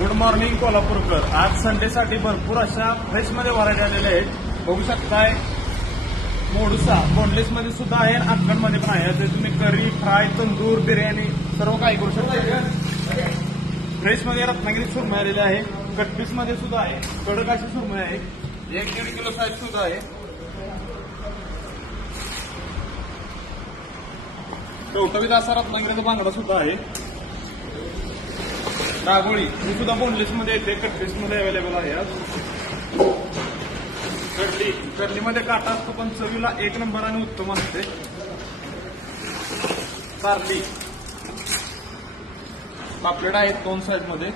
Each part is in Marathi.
Good morning Kolhapurkar. आज संडेसाठी भरपूर अशा फ्रेशमध्ये व्हरायटी आलेल्या आहेत. बघू शकताय मोडुसा बोनलेसमध्ये सुद्धा आहे आणि अक्कनमध्ये पण आहे. ते तुम्ही करी, फ्राय, तंदूर, बिर्याणी सर्व काही करू शकता. फ्रेशमध्ये रत्नागिरी सुरमई आलेली आहे. कटपीसमध्ये सुद्धा आहे. कडक अशी सुरमई आहे. 1-1.5 किलो साईज सुद्धा आहे. टवटवीत असा रत्नागिरीचा बांगडा सुद्धा आहे. डागोळी ही सुद्धा बोनलेस मध्ये येते. कटपीस मध्ये अवेलेबल आहे. आज कडलीमध्ये काटा असतो पण चवीला एक नंबर आणि उत्तम असते. कारली पापलेट आहेत 2 साईड मध्ये.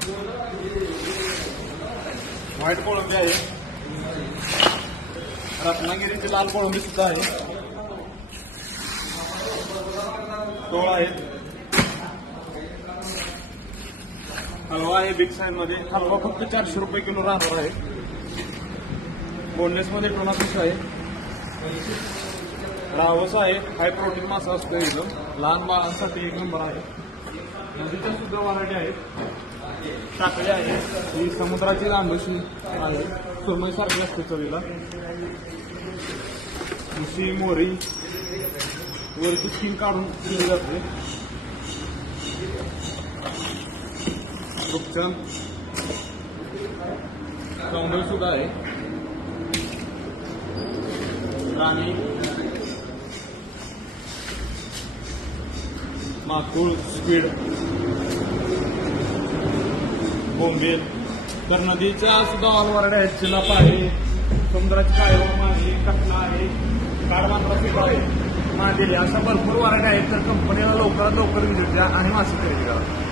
व्हाईट कोळंबी आहे. रत्नागिरीची लाल कोळंबी सुद्धा आहे. टोळ आहेत. हलवा आहे बिग साईज मध्ये. हलवा फक्त 400 रुपये किलो राहणार आहे. बोनलेस मध्ये टोना फिश आहे. रावस आहे. हाय प्रोटीन मासा असतो एकदम. लहान बाळांसाठी एक नंबर आहे. नदीच्या सुद्धा व्हरायटी आहेत. टाकळी आहे. ही समुद्राची लांबशी आहे. सुरमई सारखी असते चवीला. मुशी, मोरी वरची स्किन काढून दिली जाते. रूपचंद सौंदर्य सुद्धा आहे. राणी, माकुळ, स्क्विड, बोंबील. तर नदीच्या सुद्धा ऑल व्हरायटी आहेत. चिलाप आहे. समुद्राची काळवण आहे. कटला आहे. काळमांगरा सुद्धा आहे. मांदेली अशा भरपूर व्हरायटी आहेत. तर कंपनीला लवकरात लवकर व्हिजिट द्या आणि मासे खरेदी करा.